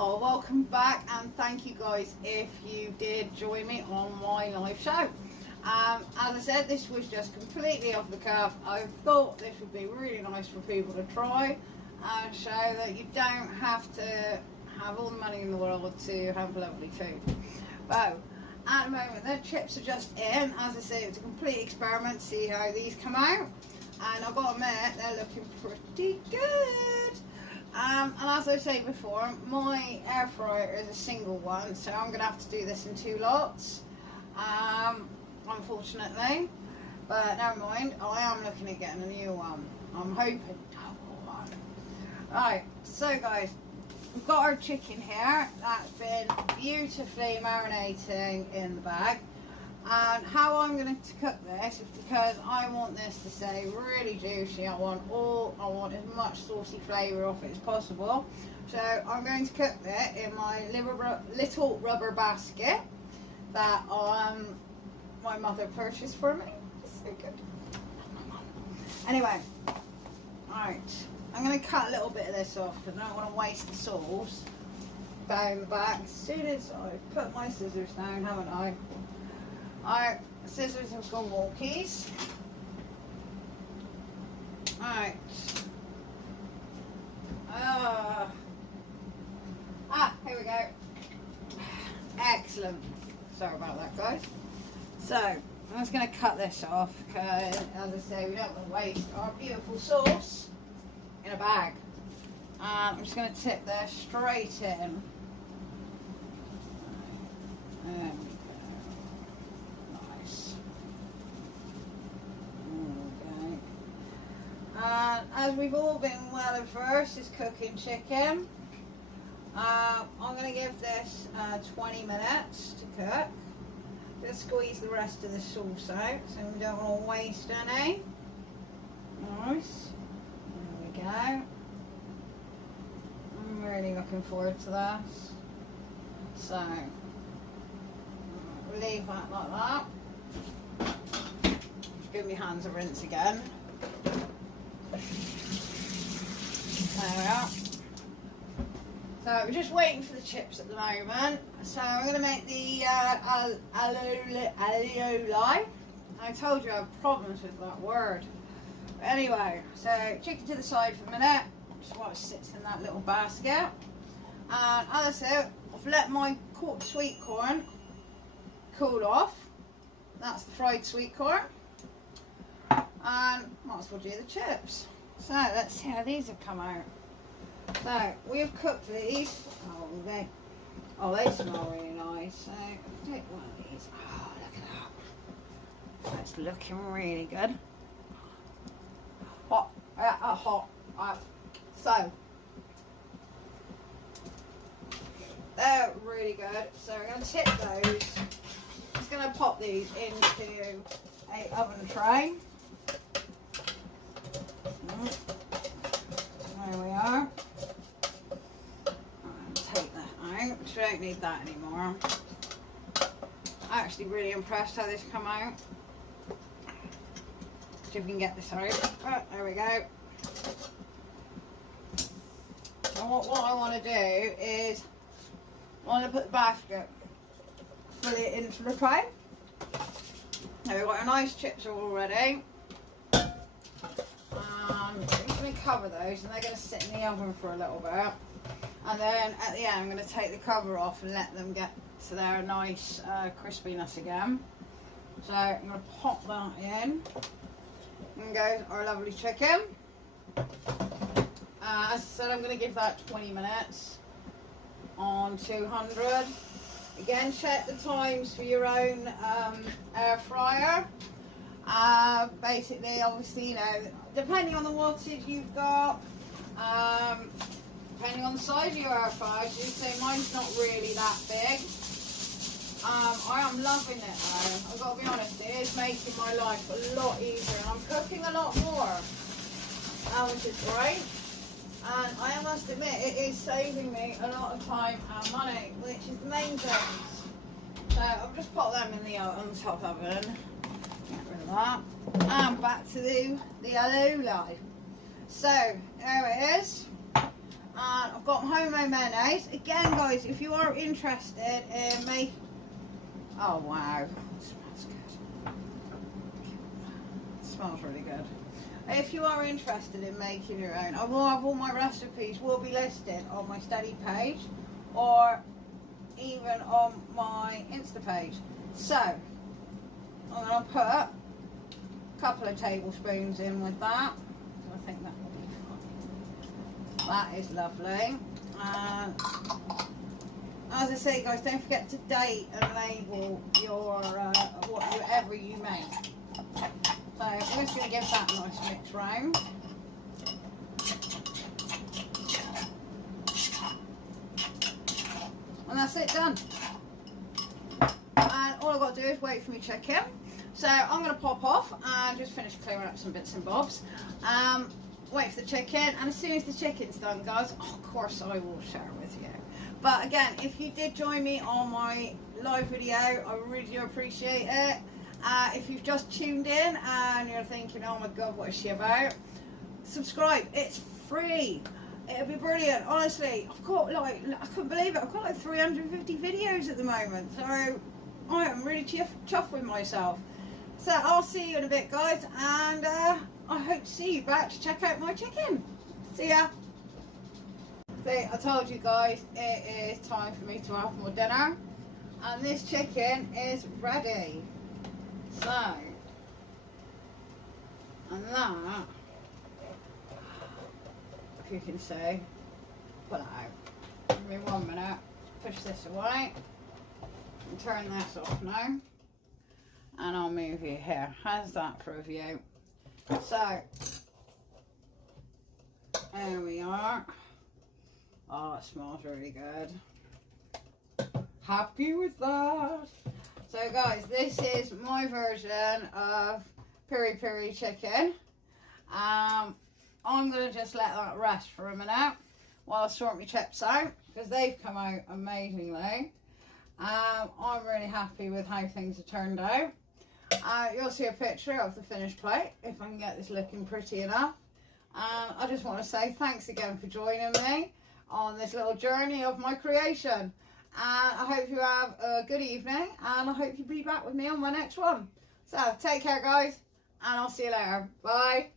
Oh, welcome back, and thank you guys if you did join me on my live show. As I said, this was just completely off the cuff. I thought this would be really nice for people to try and show that you don't have to have all the money in the world to have lovely food. But at the moment, the chips are just in. As I say, it's a complete experiment to see how these come out. And I've got to admit, they're looking pretty good. And as I say before, my air fryer is a single one, so I'm going to have to do this in 2 lots, unfortunately. But never mind, I am looking at getting a new one. I'm hoping double one. Right, so guys, we've got our chicken here that's been beautifully marinating in the bag. And how I'm going to cook this is because I want this to stay really juicy. I want as much saucy flavour off it as possible. So I'm going to cook it in my little rubber basket that my mother purchased for me. It's so good. Anyway, right, I'm going to cut a little bit of this off because I don't want to waste the sauce down the back. As soon as I've put my scissors down, haven't I? Alright, scissors have gone walkies. Alright. Here we go. Excellent. Sorry about that, guys. So, I'm just going to cut this off because, as I say, we don't want to waste our beautiful sauce in a bag. I'm just going to tip this straight in. As we've all been well averse is cooking chicken, I'm going to give this 20 minutes to cook. Just squeeze the rest of the sauce out so we don't want to waste any. Nice. There we go. I'm really looking forward to this. So, we'll leave that like that. Just give my hands a rinse again. There we are. So we're just waiting for the chips at the moment. So I'm going to make the alioli. I told you I have problems with that word. But anyway, so chicken to the side for a minute, just while it sits in that little basket. And as I said, I've let my sweet corn cool off. That's the fried sweet corn. And might as well do the chips. So let's see how these have come out. So we've cooked these. They smell really nice. So I'll take one of these. Oh, look at that. That's looking really good. Hot. Hot. So they're really good. So we're going to tip those. Just going to pop these into a oven tray. There we are. Take that out. We don't need that anymore. I'm actually really impressed how this come out. See if we can get this out. Oh, there we go. And what I want to do is I want to put the basket fully into the tray. Now we've got our nice chips already. I'm just going to cover those and they're going to sit in the oven for a little bit. And then at the end I'm going to take the cover off and let them get to their nice crispiness again. So I'm going to pop that in. And goes our lovely chicken. As I said, I'm going to give that 20 minutes on 200. Again, check the times for your own air fryer. Basically, obviously, you know, depending on the wattage you've got, depending on the size of your air fryer, as you say, mine's not really that big. I am loving it though. I've got to be honest, it is making my life a lot easier, and I'm cooking a lot more, which is great. And I must admit, it is saving me a lot of time and money, which is the main thing. So I'll just pop them in the top oven. Get rid of that. And back to the alioli. So there it is. And I've got homemade mayonnaise. Again, guys, if you are interested in me... Oh, wow. It smells good. It smells really good. If you are interested in making your own, I will have all my recipes will be listed on my study page or even on my Insta page. So, I'm going to put a couple of tablespoons in with that. I think that will be fun. That is lovely. As I say, guys, don't forget to date and label your whatever you make. So I'm just going to give that a nice mix round. And that's it, done. And all I've got to do is wait for me chicken. So I'm going to pop off and just finish clearing up some bits and bobs. Wait for the chicken, and as soon as the chicken's done, guys, of course I will share with you. But again, if you did join me on my live video, I really do appreciate it. If you've just tuned in and you're thinking, oh my god, what is she about? Subscribe, it's free. It'll be brilliant, honestly. I've got like, I couldn't believe it, I've got like 350 videos at the moment. So I am really chuffed with myself. So I'll see you in a bit, guys, and I hope to see you back to check out my chicken. See ya. See, I told you guys, it is time for me to have my dinner. And this chicken is ready. So, and that, if you can see, pull it out. Give me 1 minute, push this away, and turn this off now. And I'll move you here. How's that for a view? So, there we are. Oh, it smells really good. Happy with that. So guys, this is my version of piri piri chicken. I'm going to just let that rest for a minute while I sort my chips out, because they've come out amazingly. I'm really happy with how things have turned out. You'll see a picture of the finished plate if I can get this looking pretty enough. I just want to say thanks again for joining me on this little journey of my creation. And I hope you have a good evening, and I hope you'll be back with me on my next one. So take care, guys, and I'll see you later. Bye.